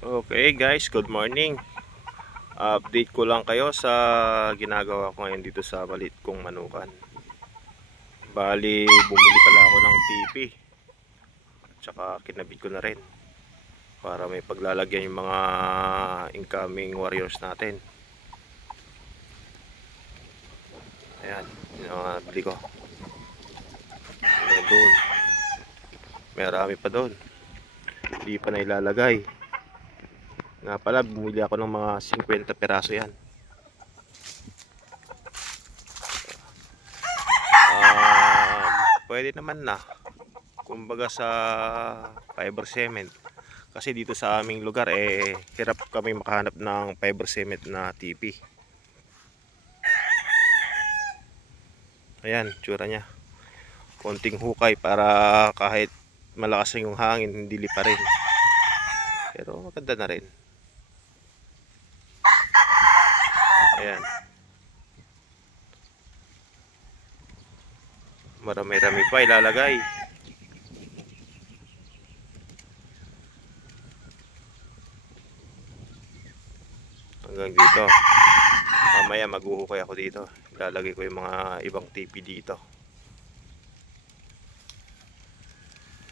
Okay guys, good morning. Update ko lang kayo sa ginagawa ko ngayon dito sa maliit kong manukan. Bali, bumili pala ako ng TV. Tsaka kinabit ko na rin para may paglalagyan yung mga incoming warriors natin. Ayan, yung mga bili ko. Doon. Marami pa doon. Hindi pa na ilalagay. Nga pala, bumili ako ng mga 50 peraso yan. Pwede naman na. Kumbaga sa fiber cement. Kasi dito sa aming lugar hirap kami makahanap ng fiber cement na TP. Ayan, tsura niya. Konting hukay para kahit malakas yung hangin, hindi lipa rin. Pero maganda na rin. Ayan. Marami-rami pa ilalagay. Hanggang dito. Mamaya maghuhukay ako dito. Ilalagay ko yung mga ibang TP dito.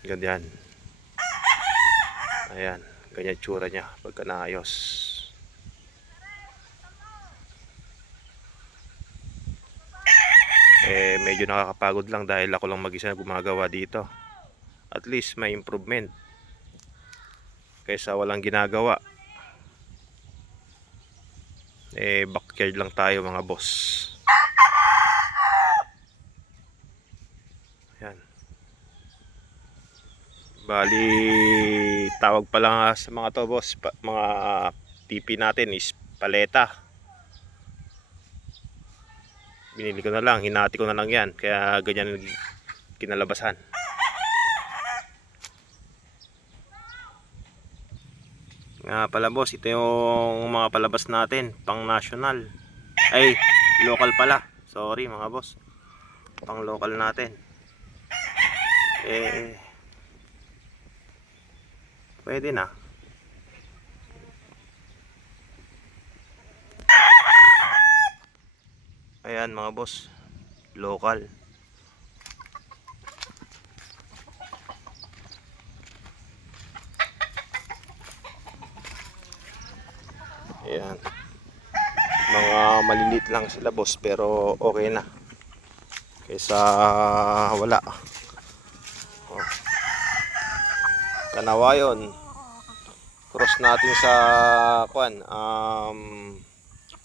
Ganyan. Ayan. Ganyan tsura niya pagka naayos. Medyo nakakapagod lang dahil ako lang mag-isa na gumagawa dito. At least may improvement kaysa walang ginagawa. Backyard lang tayo mga boss. Yan. Bali, tawag pa lang sa mga to boss, mga TP natin is paleta. Binili ko na lang, hinati ko na lang yan, kaya ganyan kinalabasan. Nga pala boss, ito yung mga palabas natin, pang national. Ay, local pala. Sorry mga boss. Pang local natin. Pwede na. Ayan mga boss, local. Ayan. Mga maliliit lang sila boss, pero okay na kaysa wala. Kanawayon, cross natin sa kuan.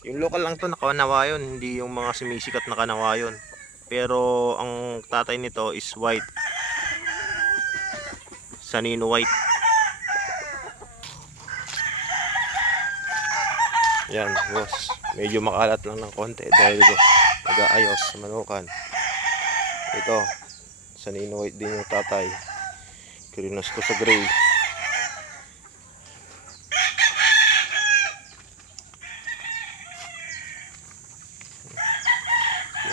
Yung local lang to na kanawayon, hindi yung mga sumisikat na kanawayon. Pero ang tatay nito is white, Sanino white. Yan boss, medyo makalat lang ng konti dahil nag-aayos sa manukan. Ito, Sanino white din yung tatay. Kirinos ko sa gray.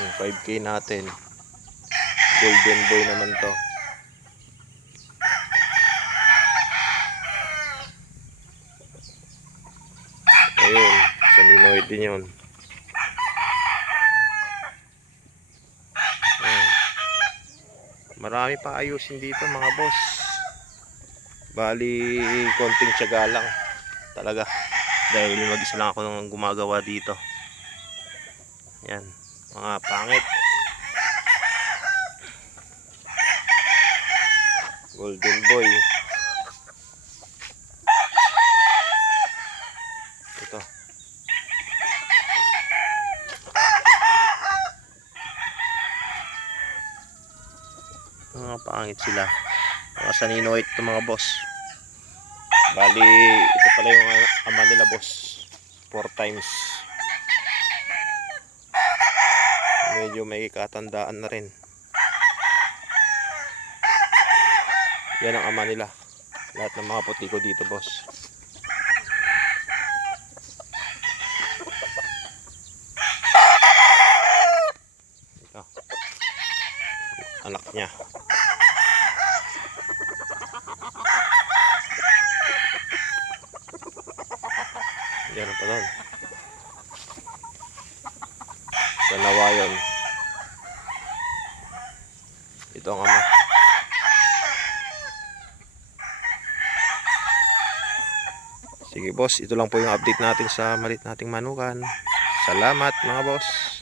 Yung 5K natin, golden boy naman to. Ayun, Sanino white din yun. Marami pa ayusin dito mga boss. Bali, konting tiyaga lang talaga dahil mag-isa lang ako nang gumagawa dito. Yan, mga pangit. Golden boy. Ito. Mga pangit sila. Mga Sanino white ito mga boss. Bali, ito pala yung ama nila boss. 4 times. Medyo may katandaan na rin. Yan ang ama nila. Lahat ng mga puti ko dito boss. Ito. Anak niya. Yan pa doon. Sa Nawayon. Ito ang ama. Sige boss, ito lang po yung update natin sa maliit nating manukan. Salamat mga boss.